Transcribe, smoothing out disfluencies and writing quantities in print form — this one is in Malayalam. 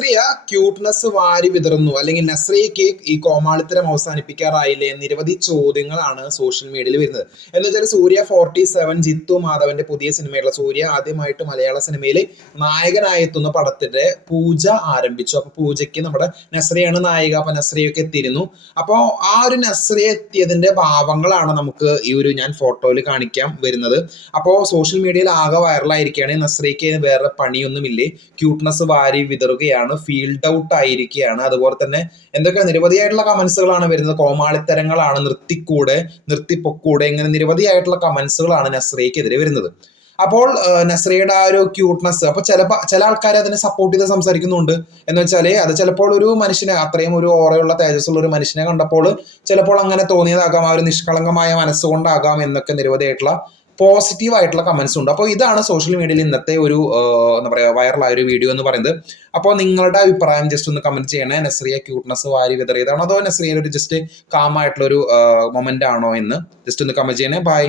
നസ്രിയ ക്യൂട്ട്നെസ് വാരി വിതറുന്നു, അല്ലെങ്കിൽ നസ്രിയയ്ക്ക് ഈ കോമാളിത്തരം അവസാനിപ്പിക്കാറായില്ലേ? നിരവധി ചോദ്യങ്ങളാണ് സോഷ്യൽ മീഡിയയിൽ വരുന്നത്. എന്ന് വെച്ചാൽ സൂര്യ 47 ജിത്തു മാധവന്റെ പുതിയ സിനിമയുള്ള സൂര്യ ആദ്യമായിട്ട് മലയാള സിനിമയിൽ നായകനായി എത്തുന്ന പടത്തിന്റെ പൂജ ആരംഭിച്ചു. അപ്പൊ പൂജയ്ക്ക് നമ്മുടെ നസ്രിയാണ് നായിക. അപ്പൊ നസ്രിയൊക്കെ എത്തിയിരുന്നു. അപ്പോൾ ആ ഒരു നസ്രിയ എത്തിയതിന്റെ ഭാവങ്ങളാണ് നമുക്ക് ഈ ഒരു ഞാൻ ഫോട്ടോയിൽ കാണിക്കാൻ വരുന്നത്. അപ്പോൾ സോഷ്യൽ മീഡിയയിൽ ആകെ വൈറലായിരിക്കുകയാണ്. നസ്രിയയ്ക്ക് വേറെ പണിയൊന്നുമില്ലേ, ക്യൂട്ട്നെസ് വാരി വിതറുകയാണ്, ഫീൽഡ് ഔട്ട് ആയിരിക്കുകയാണ്. അതുപോലെ തന്നെ എന്തൊക്കെ നിരവധിയായിട്ടുള്ള കമന്റ്സുകളാണ് വരുന്നത്. കോമാളിത്തരങ്ങളാണ്, നിർത്തിപ്പൊക്കൂടെ, ഇങ്ങനെ നിരവധിയായിട്ടുള്ള കമന്റ്സുകളാണ് നസ്രിയക്കെതിരെ വരുന്നത്. അപ്പോൾ നസ്രിയയുടെ ആ ഒരു ക്യൂട്ട്നെസ്, അപ്പൊ ചില ആൾക്കാർ അതിനെ സപ്പോർട്ട് ചെയ്ത് സംസാരിക്കുന്നുണ്ട്. എന്ന് വെച്ചാല് അത് ചിലപ്പോൾ ഒരു മനുഷ്യനെ, അത്രയും ഒരു ഓറയുള്ള തേജസ്സുള്ള ഒരു മനുഷ്യനെ കണ്ടപ്പോൾ ചിലപ്പോൾ അങ്ങനെ തോന്നിയതാകാം, ആ ഒരു നിഷ്കളങ്കമായ മനസ്സുകൊണ്ടാകാം എന്നൊക്കെ നിരവധിയായിട്ടുള്ള പോസിറ്റീവ് ആയിട്ടുള്ള കമന്റ്സ് ഉണ്ട്. അപ്പോൾ ഇതാണ് സോഷ്യൽ മീഡിയയിൽ ഇന്നത്തെ ഒരു എന്താ പറയുക വൈറലായ ഒരു വീഡിയോ എന്ന് പറയുന്നത്. അപ്പോൾ നിങ്ങളുടെ അഭിപ്രായം ജസ്റ്റ് ഒന്ന് കമന്റ് ചെയ്യണേ. നസ്രിയ ക്യൂട്ട്നെസ് വാരി വിതറിയതാണോ, അതോ നസ്രിയയിൽ ഒരു ജസ്റ്റ് കാമായിട്ടുള്ള ഒരു മൊമെന്റ് ആണോ എന്ന് ജസ്റ്റ് ഒന്ന് കമന്റ് ചെയ്യണേ. ബൈ.